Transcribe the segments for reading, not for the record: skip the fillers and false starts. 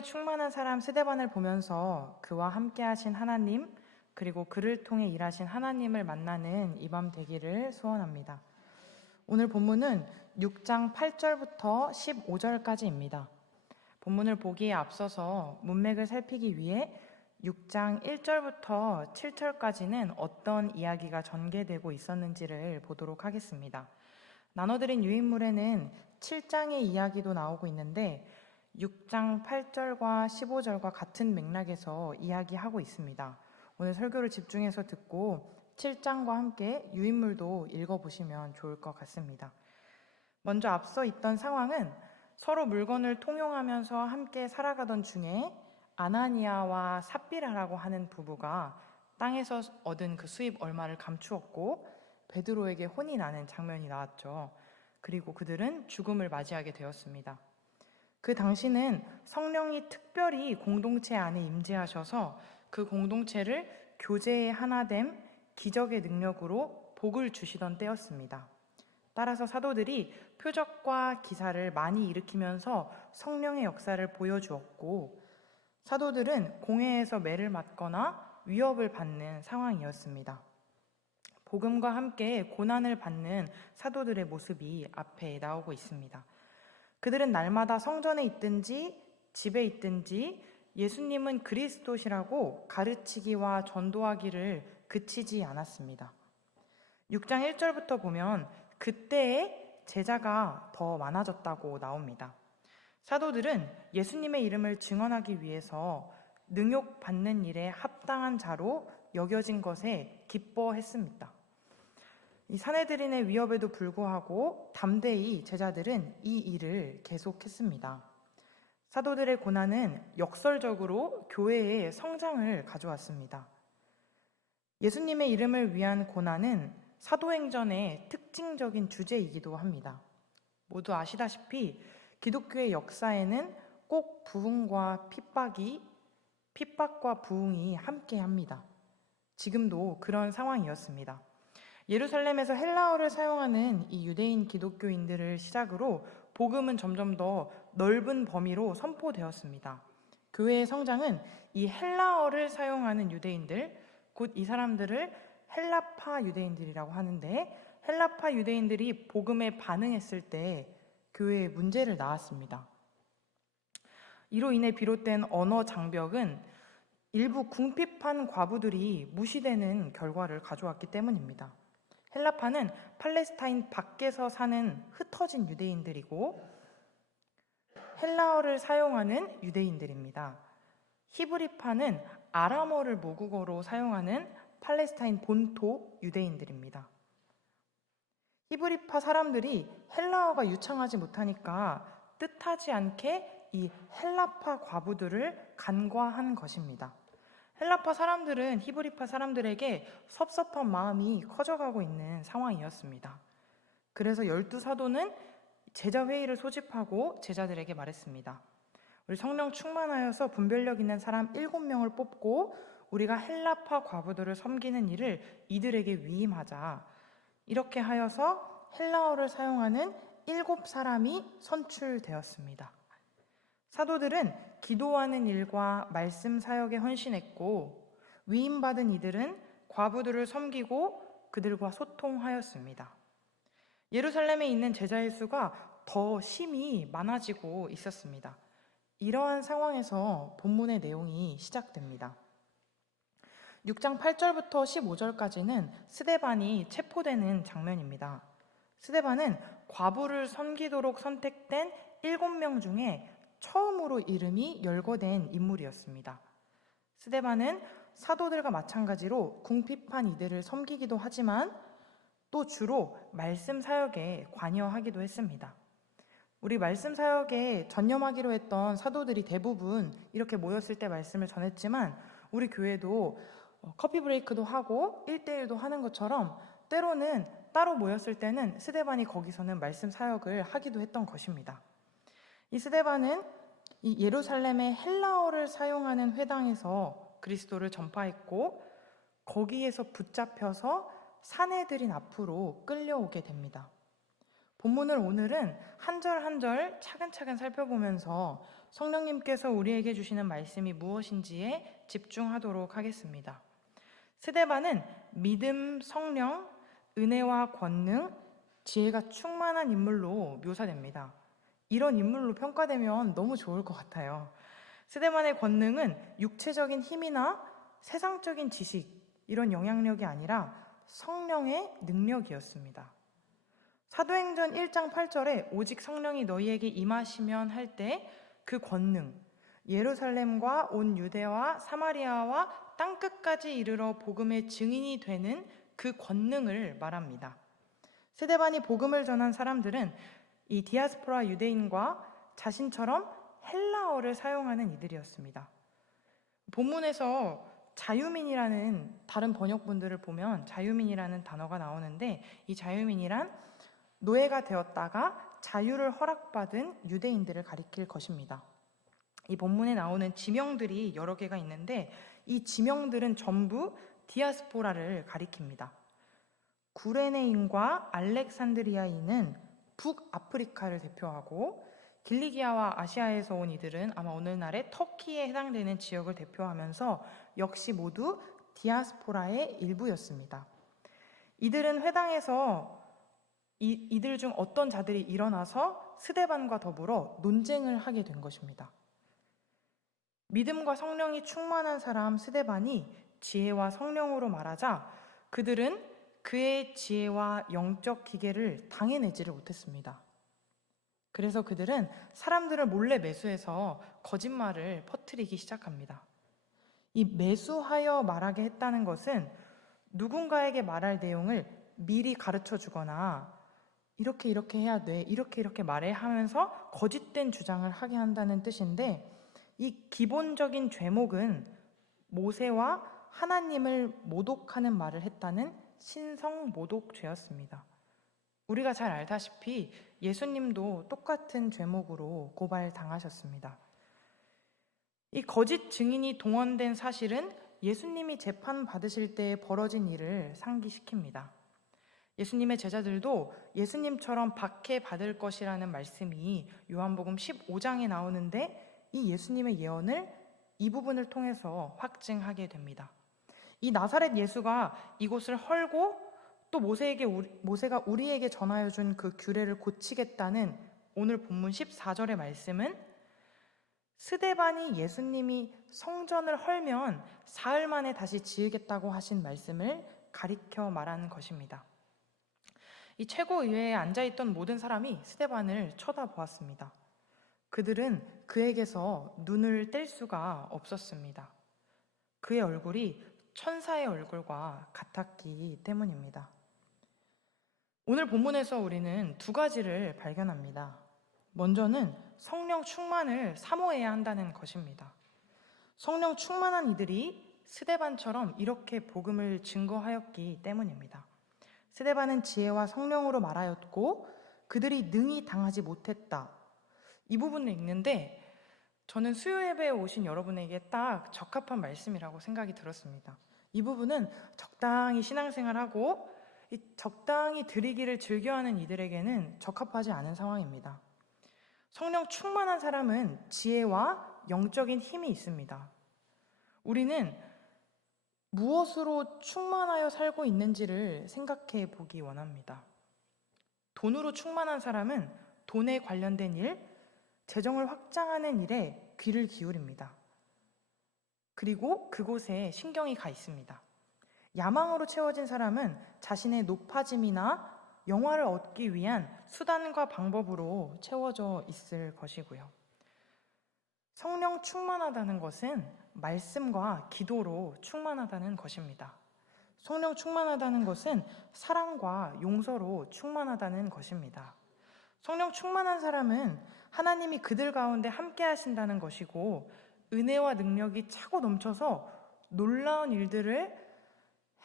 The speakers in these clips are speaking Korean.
성령에 충만한 사람 스데반을 보면서 그와 함께 하신 하나님, 그리고 그를 통해 일하신 하나님을 만나는 이 밤 되기를 소원합니다. 오늘 본문은 6장 8절부터 15절까지입니다. 본문을 보기에 앞서서 문맥을 살피기 위해 6장 1절부터 7절까지는 어떤 이야기가 전개되고 있었는지를 보도록 하겠습니다. 나눠드린 유인물에는 7장의 이야기도 나오고 있는데 6장 8절과 15절과 같은 맥락에서 이야기하고 있습니다. 오늘 설교를 집중해서 듣고 7장과 함께 유인물도 읽어보시면 좋을 것 같습니다. 먼저 앞서 있던 상황은 서로 물건을 통용하면서 함께 살아가던 중에 아나니아와 삽비라라고 하는 부부가 땅에서 얻은 그 수입 얼마를 감추었고 베드로에게 혼이 나는 장면이 나왔죠. 그리고 그들은 죽음을 맞이하게 되었습니다. 그 당시는 성령이 특별히 공동체 안에 임재하셔서 그 공동체를 교제의 하나됨, 기적의 능력으로 복을 주시던 때였습니다. 따라서 사도들이 표적과 기사를 많이 일으키면서 성령의 역사를 보여주었고 사도들은 공회에서 매를 맞거나 위협을 받는 상황이었습니다. 복음과 함께 고난을 받는 사도들의 모습이 앞에 나오고 있습니다. 그들은 날마다 성전에 있든지 집에 있든지 예수님은 그리스도시라고 가르치기와 전도하기를 그치지 않았습니다. 6장 1절부터 보면 그때의 제자가 더 많아졌다고 나옵니다. 사도들은 예수님의 이름을 증언하기 위해서 능욕받는 일에 합당한 자로 여겨진 것에 기뻐했습니다. 이 사내들인의 위협에도 불구하고 담대히 제자들은 이 일을 계속했습니다. 사도들의 고난은 역설적으로 교회의 성장을 가져왔습니다. 예수님의 이름을 위한 고난은 사도행전의 특징적인 주제이기도 합니다. 모두 아시다시피 기독교의 역사에는 꼭 부흥과 핍박과 부흥이 함께합니다. 지금도 그런 상황이었습니다. 예루살렘에서 헬라어를 사용하는 이 유대인 기독교인들을 시작으로 복음은 점점 더 넓은 범위로 선포되었습니다. 교회의 성장은 이 헬라어를 사용하는 유대인들, 곧 이 사람들을 헬라파 유대인들이라고 하는데 헬라파 유대인들이 복음에 반응했을 때 교회에 문제를 낳았습니다. 이로 인해 비롯된 언어 장벽은 일부 궁핍한 과부들이 무시되는 결과를 가져왔기 때문입니다. 헬라파는 팔레스타인 밖에서 사는 흩어진 유대인들이고 헬라어를 사용하는 유대인들입니다. 히브리파는 아람어를 모국어로 사용하는 팔레스타인 본토 유대인들입니다. 히브리파 사람들이 헬라어가 유창하지 못하니까 뜻하지 않게 이 헬라파 과부들을 간과한 것입니다. 헬라파 사람들은 히브리파 사람들에게 섭섭한 마음이 커져가고 있는 상황이었습니다. 그래서 12사도는 제자회의를 소집하고 제자들에게 말했습니다. 우리 성령 충만하여서 분별력 있는 사람 7명을 뽑고 우리가 헬라파 과부들을 섬기는 일을 이들에게 위임하자. 이렇게 하여서 헬라어를 사용하는 7사람이 선출되었습니다. 사도들은 기도하는 일과 말씀 사역에 헌신했고 위임받은 이들은 과부들을 섬기고 그들과 소통하였습니다. 예루살렘에 있는 제자의 수가 더 심히 많아지고 있었습니다. 이러한 상황에서 본문의 내용이 시작됩니다. 6장 8절부터 15절까지는 스데반이 체포되는 장면입니다. 스데반은 과부를 섬기도록 선택된 7명 중에 처음으로 이름이 열거된 인물이었습니다. 스데반은 사도들과 마찬가지로 궁핍한 이들을 섬기기도 하지만 또 주로 말씀 사역에 관여하기도 했습니다. 우리 말씀 사역에 전념하기로 했던 사도들이 대부분 이렇게 모였을 때 말씀을 전했지만 우리 교회도 커피 브레이크도 하고 1대1도 하는 것처럼 때로는 따로 모였을 때는 스데반이 거기서는 말씀 사역을 하기도 했던 것입니다. 이 스데반은 이 예루살렘의 헬라어를 사용하는 회당에서 그리스도를 전파했고 거기에서 붙잡혀서 사내들인 앞으로 끌려오게 됩니다. 본문을 오늘은 한 절 한 절 차근차근 살펴보면서 성령님께서 우리에게 주시는 말씀이 무엇인지에 집중하도록 하겠습니다. 스데반은 믿음, 성령, 은혜와 권능, 지혜가 충만한 인물로 묘사됩니다. 이런 인물로 평가되면 너무 좋을 것 같아요. 스데반의 권능은 육체적인 힘이나 세상적인 지식, 이런 영향력이 아니라 성령의 능력이었습니다. 사도행전 1장 8절에 오직 성령이 너희에게 임하시면 할 때 그 권능, 예루살렘과 온 유대와 사마리아와 땅끝까지 이르러 복음의 증인이 되는 그 권능을 말합니다. 스데반이 복음을 전한 사람들은 이 디아스포라 유대인과 자신처럼 헬라어를 사용하는 이들이었습니다. 본문에서 자유민이라는 다른 번역본들을 보면 자유민이라는 단어가 나오는데 이 자유민이란 노예가 되었다가 자유를 허락받은 유대인들을 가리킬 것입니다. 이 본문에 나오는 지명들이 여러 개가 있는데 이 지명들은 전부 디아스포라를 가리킵니다. 구레네인과 알렉산드리아인은 북아프리카를 대표하고 길리기아와 아시아에서 온 이들은 아마 오늘날의 터키에 해당되는 지역을 대표하면서 역시 모두 디아스포라의 일부였습니다. 이들은 회당에서 이들 중 어떤 자들이 일어나서 스데반과 더불어 논쟁을 하게 된 것입니다. 믿음과 성령이 충만한 사람 스데반이 지혜와 성령으로 말하자 그들은 그의 지혜와 영적 기계를 당해내지를 못했습니다. 그래서 그들은 사람들을 몰래 매수해서 거짓말을 퍼뜨리기 시작합니다. 이 매수하여 말하게 했다는 것은 누군가에게 말할 내용을 미리 가르쳐 주거나 이렇게 해야 돼, 이렇게 말해 하면서 거짓된 주장을 하게 한다는 뜻인데 이 기본적인 죄목은 모세와 하나님을 모독하는 말을 했다는 신성 모독죄였습니다. 우리가 잘 알다시피 예수님도 똑같은 죄목으로 고발당하셨습니다. 이 거짓 증인이 동원된 사실은 예수님이 재판 받으실 때 벌어진 일을 상기시킵니다. 예수님의 제자들도 예수님처럼 박해받을 것이라는 말씀이 요한복음 15장에 나오는데 이 예수님의 예언을 이 부분을 통해서 확증하게 됩니다. 이 나사렛 예수가 이곳을 헐고 또 모세가 우리에게 전하여 준 그 규례를 고치겠다는 오늘 본문 14절의 말씀은 스데반이 예수님이 성전을 헐면 사흘 만에 다시 지으겠다고 하신 말씀을 가리켜 말하는 것입니다. 이 최고의회에 앉아있던 모든 사람이 스데반을 쳐다보았습니다. 그들은 그에게서 눈을 뗄 수가 없었습니다. 그의 얼굴이 천사의 얼굴과 같았기 때문입니다. 오늘 본문에서 우리는 두 가지를 발견합니다. 먼저는 성령 충만을 사모해야 한다는 것입니다. 성령 충만한 이들이 스데반처럼 이렇게 복음을 증거하였기 때문입니다. 스데반은 지혜와 성령으로 말하였고 그들이 능히 당하지 못했다. 이 부분을 읽는데 저는 수요 예배에 오신 여러분에게 딱 적합한 말씀이라고 생각이 들었습니다. 이 부분은 적당히 신앙생활하고 적당히 드리기를 즐겨하는 이들에게는 적합하지 않은 상황입니다. 성령 충만한 사람은 지혜와 영적인 힘이 있습니다. 우리는 무엇으로 충만하여 살고 있는지를 생각해 보기 원합니다. 돈으로 충만한 사람은 돈에 관련된 일, 재정을 확장하는 일에 귀를 기울입니다. 그리고 그곳에 신경이 가 있습니다. 야망으로 채워진 사람은 자신의 높아짐이나 영화를 얻기 위한 수단과 방법으로 채워져 있을 것이고요. 성령 충만하다는 것은 말씀과 기도로 충만하다는 것입니다. 성령 충만하다는 것은 사랑과 용서로 충만하다는 것입니다. 성령 충만한 사람은 하나님이 그들 가운데 함께 하신다는 것이고 은혜와 능력이 차고 넘쳐서 놀라운 일들을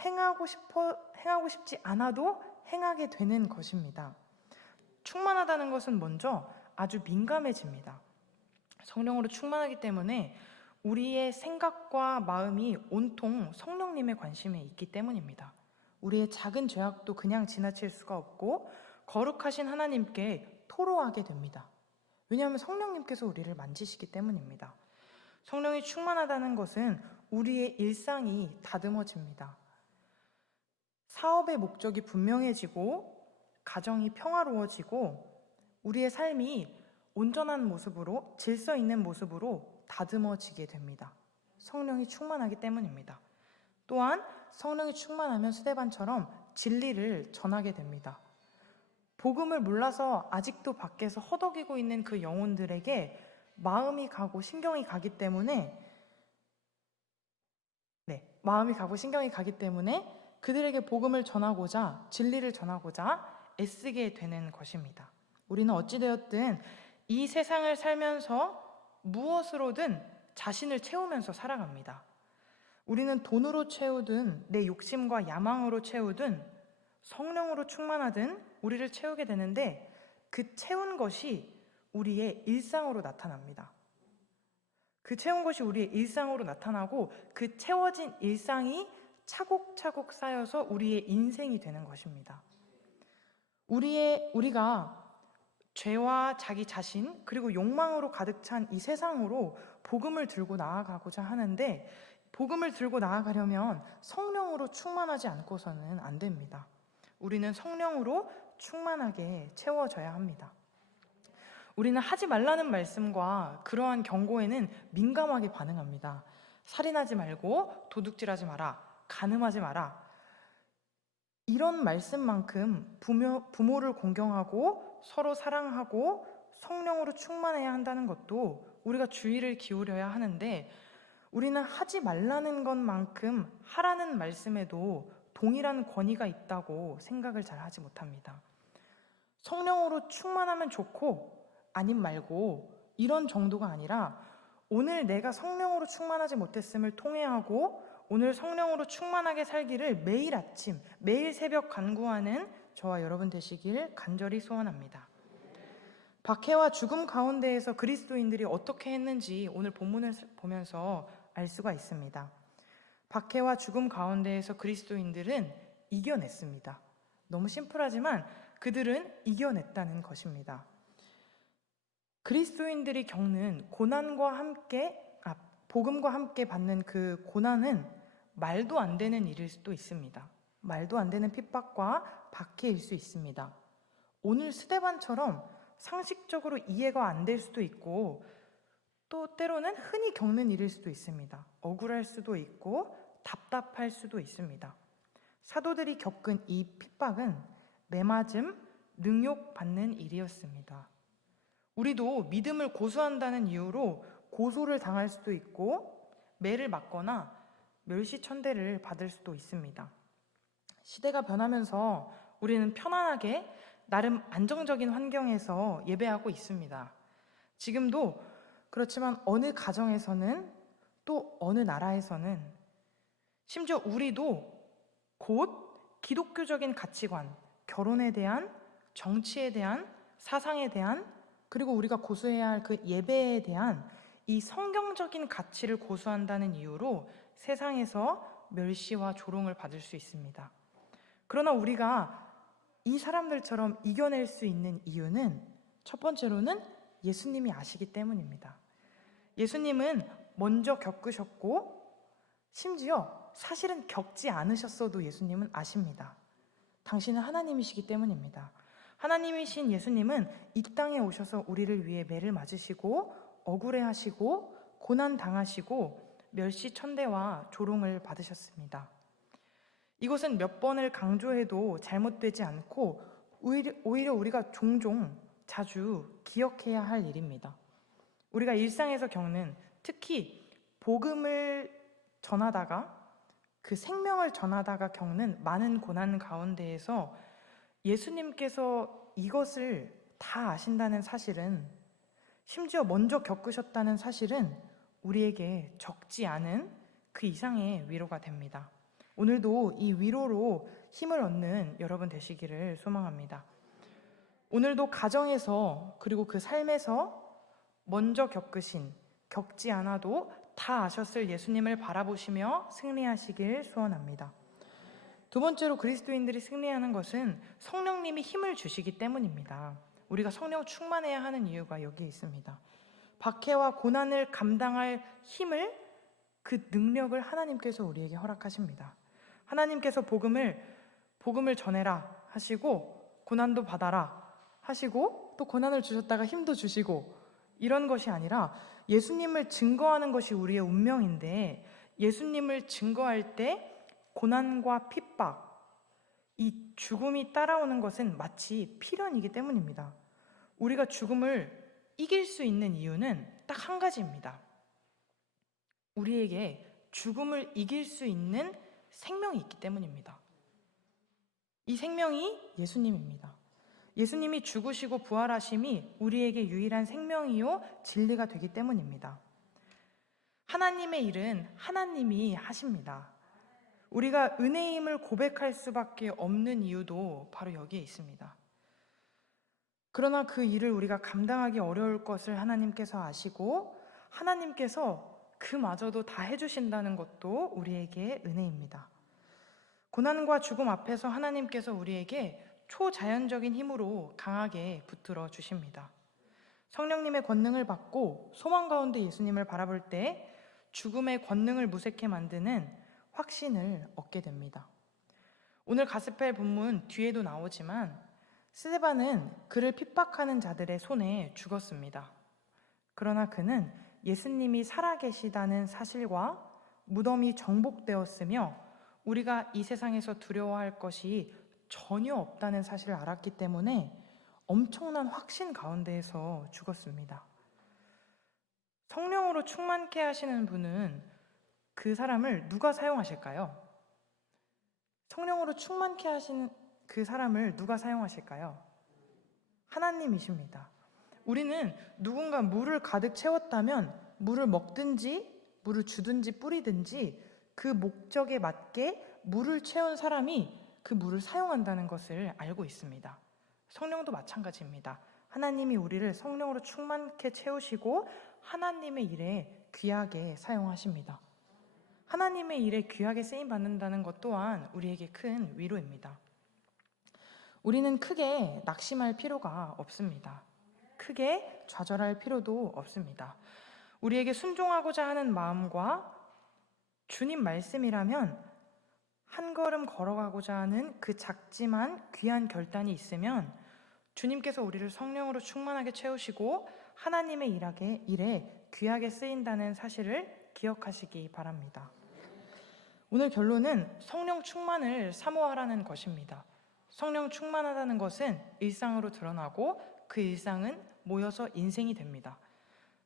행하고 싶지 않아도 행하게 되는 것입니다. 충만하다는 것은 먼저 아주 민감해집니다. 성령으로 충만하기 때문에 우리의 생각과 마음이 온통 성령님의 관심에 있기 때문입니다. 우리의 작은 죄악도 그냥 지나칠 수가 없고 거룩하신 하나님께 토로하게 됩니다. 왜냐하면 성령님께서 우리를 만지시기 때문입니다. 성령이 충만하다는 것은 우리의 일상이 다듬어집니다. 사업의 목적이 분명해지고 가정이 평화로워지고 우리의 삶이 온전한 모습으로, 질서 있는 모습으로 다듬어지게 됩니다. 성령이 충만하기 때문입니다. 또한 성령이 충만하면 스데반처럼 진리를 전하게 됩니다. 복음을 몰라서 아직도 밖에서 허덕이고 있는 그 영혼들에게 마음이 가고 신경이 가기 때문에 그들에게 복음을 전하고자, 진리를 전하고자 애쓰게 되는 것입니다. 우리는 어찌되었든 이 세상을 살면서 무엇으로든 자신을 채우면서 살아갑니다. 우리는 돈으로 채우든 내 욕심과 야망으로 채우든 성령으로 충만하든 우리를 채우게 되는데 그 채운 것이 우리의 일상으로 나타납니다. 그 채운 것이 우리의 일상으로 나타나고 그 채워진 일상이 차곡차곡 쌓여서 우리의 인생이 되는 것입니다. 우리가 죄와 자기 자신 그리고 욕망으로 가득 찬 이 세상으로 복음을 들고 나아가고자 하는데 복음을 들고 나아가려면 성령으로 충만하지 않고서는 안 됩니다. 우리는 성령으로 충만하게 채워져야 합니다. 우리는 하지 말라는 말씀과 그러한 경고에는 민감하게 반응합니다. 살인하지 말고 도둑질하지 마라, 간음하지 마라. 이런 말씀만큼 부모를 공경하고 서로 사랑하고 성령으로 충만해야 한다는 것도 우리가 주의를 기울여야 하는데 우리는 하지 말라는 것만큼 하라는 말씀에도 동일한 권위가 있다고 생각을 잘 하지 못합니다. 성령으로 충만하면 좋고 아님 말고 이런 정도가 아니라 오늘 내가 성령으로 충만하지 못했음을 통회하고 오늘 성령으로 충만하게 살기를 매일 아침, 매일 새벽 간구하는 저와 여러분 되시길 간절히 소원합니다. 박해와 죽음 가운데에서 그리스도인들이 어떻게 했는지 오늘 본문을 보면서 알 수가 있습니다. 박해와 죽음 가운데에서 그리스도인들은 이겨냈습니다. 너무 심플하지만 그들은 이겨냈다는 것입니다. 그리스도인들이 겪는 복음과 함께 받는 그 고난은 말도 안 되는 일일 수도 있습니다. 말도 안 되는 핍박과 박해일 수 있습니다. 오늘 스데반처럼 상식적으로 이해가 안 될 수도 있고 또 때로는 흔히 겪는 일일 수도 있습니다. 억울할 수도 있고 답답할 수도 있습니다. 사도들이 겪은 이 핍박은 매맞음, 능욕받는 일이었습니다. 우리도 믿음을 고수한다는 이유로 고소를 당할 수도 있고 매를 맞거나 멸시천대를 받을 수도 있습니다. 시대가 변하면서 우리는 편안하게 나름 안정적인 환경에서 예배하고 있습니다. 지금도 그렇지만 어느 가정에서는 또 어느 나라에서는 심지어 우리도 곧 기독교적인 가치관, 결혼에 대한, 정치에 대한, 사상에 대한 그리고 우리가 고수해야 할 그 예배에 대한 이 성경적인 가치를 고수한다는 이유로 세상에서 멸시와 조롱을 받을 수 있습니다. 그러나 우리가 이 사람들처럼 이겨낼 수 있는 이유는 첫 번째로는 예수님이 아시기 때문입니다. 예수님은 먼저 겪으셨고 심지어 사실은 겪지 않으셨어도 예수님은 아십니다. 당신은 하나님이시기 때문입니다. 하나님이신 예수님은 이 땅에 오셔서 우리를 위해 매를 맞으시고 억울해하시고 고난당하시고 멸시천대와 조롱을 받으셨습니다. 이것은 몇 번을 강조해도 잘못되지 않고 오히려 우리가 자주 기억해야 할 일입니다. 우리가 일상에서 겪는 특히 복음을 전하다가 그 생명을 전하다가 겪는 많은 고난 가운데에서 예수님께서 이것을 다 아신다는 사실은 심지어 먼저 겪으셨다는 사실은 우리에게 적지 않은 그 이상의 위로가 됩니다. 오늘도 이 위로로 힘을 얻는 여러분 되시기를 소망합니다. 오늘도 가정에서 그리고 그 삶에서 먼저 겪지 않아도 다 아셨을 예수님을 바라보시며 승리하시길 소원합니다. 두 번째로 그리스도인들이 승리하는 것은 성령님이 힘을 주시기 때문입니다. 우리가 성령 충만해야 하는 이유가 여기에 있습니다. 박해와 고난을 감당할 힘을, 그 능력을 하나님께서 우리에게 허락하십니다. 하나님께서 복음을 전해라 하시고 고난도 받아라 하시고 또 고난을 주셨다가 힘도 주시고, 이런 것이 아니라 예수님을 증거하는 것이 우리의 운명인데, 예수님을 증거할 때 고난과 핍박, 이 죽음이 따라오는 것은 마치 필연이기 때문입니다. 우리가 죽음을 이길 수 있는 이유는 딱 한 가지입니다. 우리에게 죽음을 이길 수 있는 생명이 있기 때문입니다. 이 생명이 예수님입니다. 예수님이 죽으시고 부활하심이 우리에게 유일한 생명이요 진리가 되기 때문입니다. 하나님의 일은 하나님이 하십니다. 우리가 은혜임을 고백할 수밖에 없는 이유도 바로 여기에 있습니다. 그러나 그 일을 우리가 감당하기 어려울 것을 하나님께서 아시고 하나님께서 그마저도 다 해주신다는 것도 우리에게 은혜입니다. 고난과 죽음 앞에서 하나님께서 우리에게 초자연적인 힘으로 강하게 붙들어 주십니다. 성령님의 권능을 받고 소망 가운데 예수님을 바라볼 때 죽음의 권능을 무색해 만드는 확신을 얻게 됩니다. 오늘 가스펠 본문 뒤에도 나오지만 스데반은 그를 핍박하는 자들의 손에 죽었습니다. 그러나 그는 예수님이 살아계시다는 사실과 무덤이 정복되었으며 우리가 이 세상에서 두려워할 것이 전혀 없다는 사실을 알았기 때문에 엄청난 확신 가운데에서 죽었습니다. 성령으로 충만케 하시는 분은 그 사람을 누가 사용하실까요? 성령으로 충만케 하시는 그 사람을 누가 사용하실까요? 하나님이십니다. 우리는 누군가 물을 가득 채웠다면 물을 먹든지 물을 주든지 뿌리든지 그 목적에 맞게 물을 채운 사람이 그 물을 사용한다는 것을 알고 있습니다. 성령도 마찬가지입니다. 하나님이 우리를 성령으로 충만케 채우시고 하나님의 일에 귀하게 사용하십니다. 하나님의 일에 귀하게 쓰임받는다는 것 또한 우리에게 큰 위로입니다. 우리는 크게 낙심할 필요가 없습니다. 크게 좌절할 필요도 없습니다. 우리에게 순종하고자 하는 마음과 주님 말씀이라면 한 걸음 걸어가고자 하는 그 작지만 귀한 결단이 있으면 주님께서 우리를 성령으로 충만하게 채우시고 하나님의 일에 귀하게 쓰인다는 사실을 기억하시기 바랍니다. 오늘 결론은 성령 충만을 사모하라는 것입니다. 성령 충만하다는 것은 일상으로 드러나고 그 일상은 모여서 인생이 됩니다.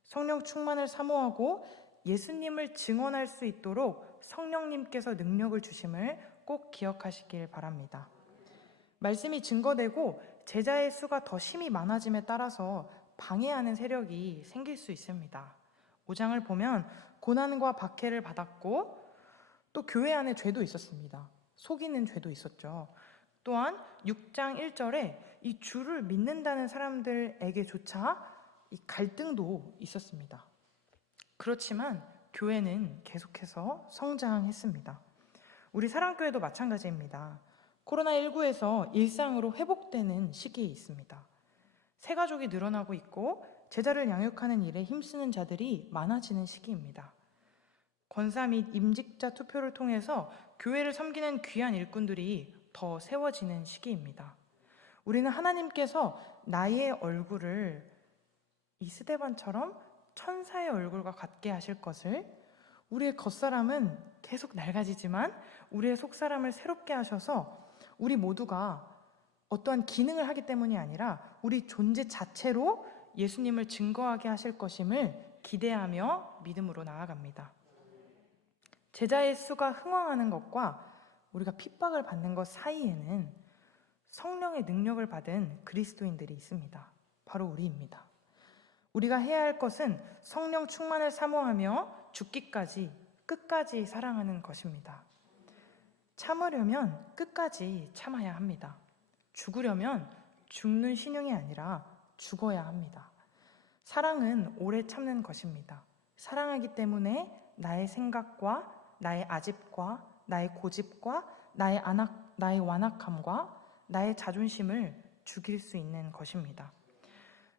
성령 충만을 사모하고 예수님을 증언할 수 있도록 성령님께서 능력을 주심을 꼭 기억하시길 바랍니다. 말씀이 증거되고 제자의 수가 더 심히 많아짐에 따라서 방해하는 세력이 생길 수 있습니다. 5장을 보면 고난과 박해를 받았고 또 교회 안에 죄도 있었습니다. 속이는 죄도 있었죠. 또한 6장 1절에 이 주를 믿는다는 사람들에게조차 이 갈등도 있었습니다. 그렇지만 교회는 계속해서 성장했습니다. 우리 사랑교회도 마찬가지입니다. 코로나19에서 일상으로 회복되는 시기에 있습니다. 새 가족이 늘어나고 있고 제자를 양육하는 일에 힘쓰는 자들이 많아지는 시기입니다. 권사 및 임직자 투표를 통해서 교회를 섬기는 귀한 일꾼들이 더 세워지는 시기입니다. 우리는 하나님께서 나의 얼굴을 이 스데반처럼 천사의 얼굴과 같게 하실 것을, 우리의 겉사람은 계속 낡아지지만 우리의 속사람을 새롭게 하셔서 우리 모두가 어떠한 기능을 하기 때문이 아니라 우리 존재 자체로 예수님을 증거하게 하실 것임을 기대하며 믿음으로 나아갑니다. 제자의 수가 흥왕하는 것과 우리가 핍박을 받는 것 사이에는 성령의 능력을 받은 그리스도인들이 있습니다. 바로 우리입니다. 우리가 해야 할 것은 성령 충만을 사모하며 죽기까지 끝까지 사랑하는 것입니다. 참으려면 끝까지 참아야 합니다. 죽으려면 죽는 신용이 아니라 죽어야 합니다. 사랑은 오래 참는 것입니다. 사랑하기 때문에 나의 생각과 나의 아집과 나의 고집과 나의 완악함과 나의 자존심을 죽일 수 있는 것입니다.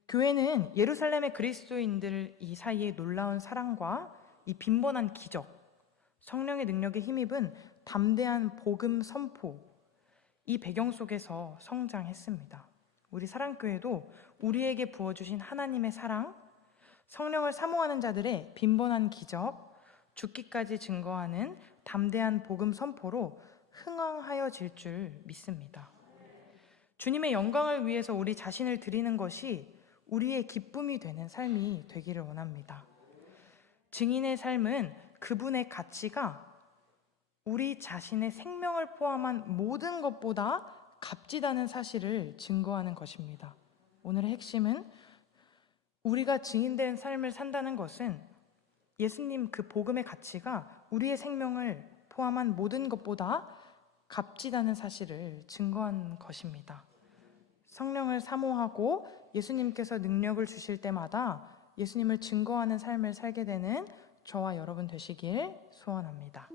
교회는 예루살렘의 그리스도인들 이 사이에 놀라운 사랑과 이 빈번한 기적, 성령의 능력에 힘입은 담대한 복음 선포, 이 배경 속에서 성장했습니다. 우리 사랑교회도 우리에게 부어주신 하나님의 사랑, 성령을 사모하는 자들의 빈번한 기적, 죽기까지 증거하는 담대한 복음 선포로 흥왕하여질 줄 믿습니다. 주님의 영광을 위해서 우리 자신을 드리는 것이 우리의 기쁨이 되는 삶이 되기를 원합니다. 증인의 삶은 그분의 가치가 우리 자신의 생명을 포함한 모든 것보다 값지다는 사실을 증거하는 것입니다. 오늘의 핵심은 우리가 증인된 삶을 산다는 것은 예수님 그 복음의 가치가 우리의 생명을 포함한 모든 것보다 값지다는 사실을 증거한 것입니다. 성령을 사모하고 예수님께서 능력을 주실 때마다 예수님을 증거하는 삶을 살게 되는 저와 여러분 되시길 소원합니다.